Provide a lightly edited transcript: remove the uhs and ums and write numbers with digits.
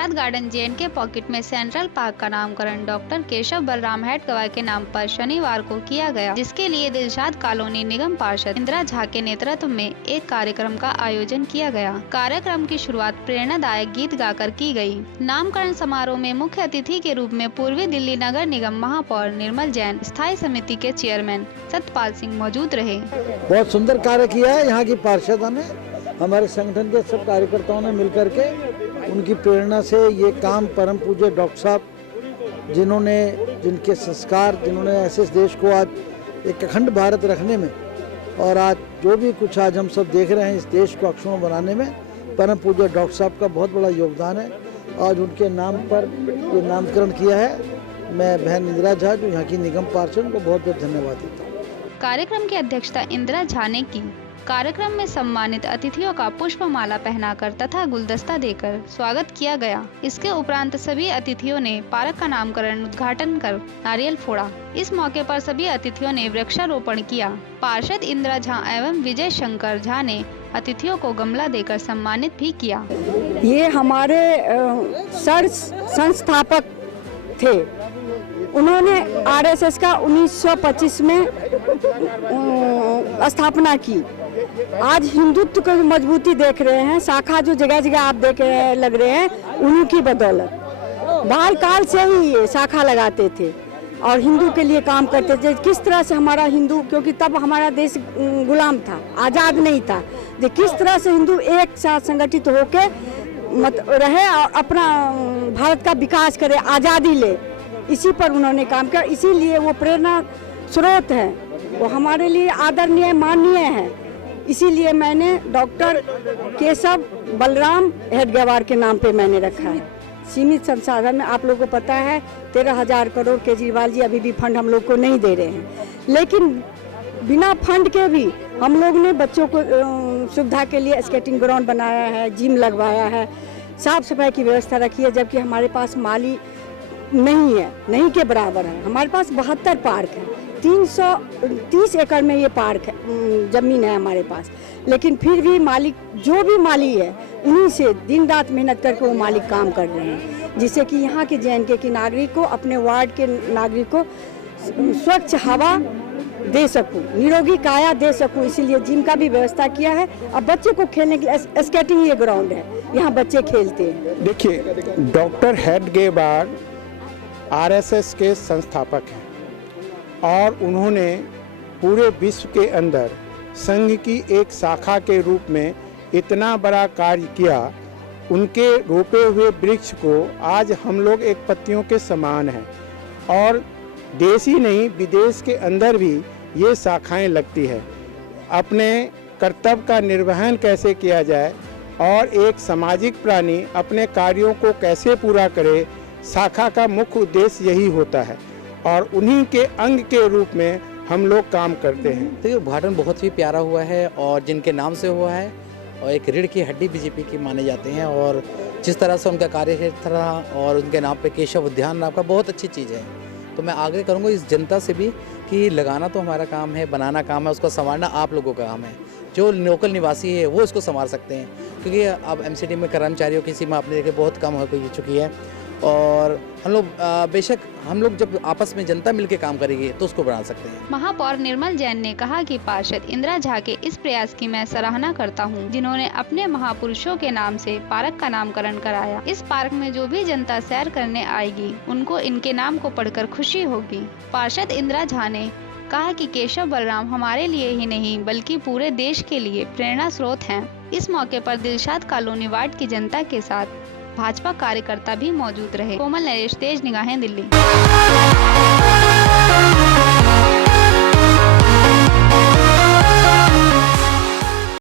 Dilshad garden JNK pocket में central park का नामकरण डॉक्टर केशव बलराम हेडगेवार के नाम पर शनिवार को किया गया, जिसके लिए दिलशाद कॉलोनी निगम पार्षद इंदिरा झा के नेतृत्व में एक कार्यक्रम का आयोजन किया गया। कार्यक्रम की शुरुआत प्रेरणादायक गीत गाकर की गई। नामकरण समारोह में मुख्य अतिथि के रूप में पूर्वी दिल्ली नगर निगम महापौर निर्मल जैन, स्थायी समिति के चेयरमैन सतपाल सिंह मौजूद रहे। बहुत सुंदर कार्य किया है यहाँ की पार्षदों ने, हमारे संगठन के सब कार्यकर्ताओं ने मिलकर के, उनकी प्रेरणा से ये काम परम पूज्य डॉक्टर साहब जिनके संस्कार, जिन्होंने ऐसे देश को आज एक अखंड भारत रखने में और आज जो भी कुछ आज हम सब देख रहे हैं इस देश को अक्षुण्ण बनाने में परम पूज्य डॉक्टर साहब का बहुत बड़ा योगदान है। आज उनके नाम पर ये नामकरण किया है। मैं बहन इंदिरा झा जो यहाँ की निगम पार्षद को बहुत बहुत धन्यवाद देता हूँ। कार्यक्रम की अध्यक्षता इंदिरा झा ने की। कार्यक्रम में सम्मानित अतिथियों का पुष्पमाला पहनाकर तथा गुलदस्ता देकर स्वागत किया गया। इसके उपरांत सभी अतिथियों ने पार्क का नामकरण उद्घाटन कर नारियल फोड़ा। इस मौके पर सभी अतिथियों ने वृक्षारोपण किया। पार्षद इंदिरा झा एवं विजय शंकर झा ने अतिथियों को गमला देकर सम्मानित भी किया। ये हमारे सर संस्थापक थे। उन्होंने RSS का 1925 में स्थापना की। आज हिंदुत्व को मजबूती देख रहे हैं, शाखा जो जगह जगह आप देख रहे हैं लग रहे हैं, उन्हीं की बदौलत। बाल काल से ही ये शाखा लगाते थे और हिंदू के लिए काम करते थे। किस तरह से हमारा हिंदू, क्योंकि तब हमारा देश गुलाम था, आज़ाद नहीं था, जो किस तरह से हिंदू एक साथ संगठित होके रहे और अपना भारत का विकास करे, आज़ादी ले, इसी पर उन्होंने काम किया। इसीलिए वो प्रेरणा स्रोत है, वो हमारे लिए आदरणीय माननीय है। इसीलिए मैंने डॉक्टर केशव बलराम हेडगेवार के नाम पे मैंने रखा है। सीमित संसाधन में आप लोगों को पता है 13,000 करोड़ केजरीवाल जी अभी भी फंड हम लोग को नहीं दे रहे हैं, लेकिन बिना फंड के भी हम लोग ने बच्चों को सुविधा के लिए स्केटिंग ग्राउंड बनाया है, जिम लगवाया है, साफ सफाई की व्यवस्था रखी है। जबकि हमारे पास माली नहीं है, नहीं के बराबर है। हमारे पास 72 पार्क है, 330 एकड़ में ये पार्क है, जमीन है हमारे पास। लेकिन फिर भी मालिक, जो भी माली है, उन्हीं से दिन रात मेहनत करके वो मालिक काम कर रहे हैं, जिससे कि यहाँ के JNK के नागरिक को, अपने वार्ड के नागरिक को स्वच्छ हवा दे सकूं, निरोगी काया दे सकूं। इसीलिए जिम का भी व्यवस्था किया है। अब बच्चे को खेलने के लिए स्केटिंग ये ग्राउंड है, यहाँ बच्चे खेलते हैं। देखिए, डॉक्टर हेडगेवार RSS के संस्थापक हैं और उन्होंने पूरे विश्व के अंदर संघ की एक शाखा के रूप में इतना बड़ा कार्य किया। उनके रोपे हुए वृक्ष को आज हम लोग एक पत्तियों के समान हैं और देश ही नहीं विदेश के अंदर भी ये शाखाएं लगती है। अपने कर्तव्य का निर्वहन कैसे किया जाए और एक सामाजिक प्राणी अपने कार्यों को कैसे पूरा करे, शाखा का मुख्य उद्देश्य यही होता है और उन्हीं के अंग के रूप में हम लोग काम करते हैं। तो ये उद्घाटन बहुत ही प्यारा हुआ है और जिनके नाम से हुआ है और एक रीढ़ की हड्डी BJP की माने जाते हैं और जिस तरह से उनका कार्यक्षेत्र रहा और उनके नाम पे केशव उद्यान नाम का बहुत अच्छी चीज़ है। तो मैं आग्रह करूँगा इस जनता से भी कि लगाना तो हमारा काम है, बनाना काम है, उसको संभालना आप लोगों का काम है। जो लोकल निवासी है वो इसको संभाल सकते हैं, क्योंकि अब MCD में कर्मचारियों की सीमा आपने देखे बहुत कम हो चुकी है और हम लोग बेशक हम लोग जब आपस में जनता मिलकर काम करेगी तो उसको बढ़ा सकते हैं। महापौर निर्मल जैन ने कहा कि पार्षद इंदिरा झा के इस प्रयास की मैं सराहना करता हूं, जिन्होंने अपने महापुरुषों के नाम से पार्क का नामकरण कराया। इस पार्क में जो भी जनता सैर करने आएगी उनको इनके नाम को पढ़कर खुशी होगी। पार्षद इंदिरा झा ने कहा कि केशव बलराम हमारे लिए ही नहीं बल्कि पूरे देश के लिए प्रेरणा स्रोत हैं। इस मौके पर दिलशाद कॉलोनी वार्ड की जनता के साथ भाजपा कार्यकर्ता भी मौजूद रहे। कोमल नरेश, तेज निगाहें, दिल्ली।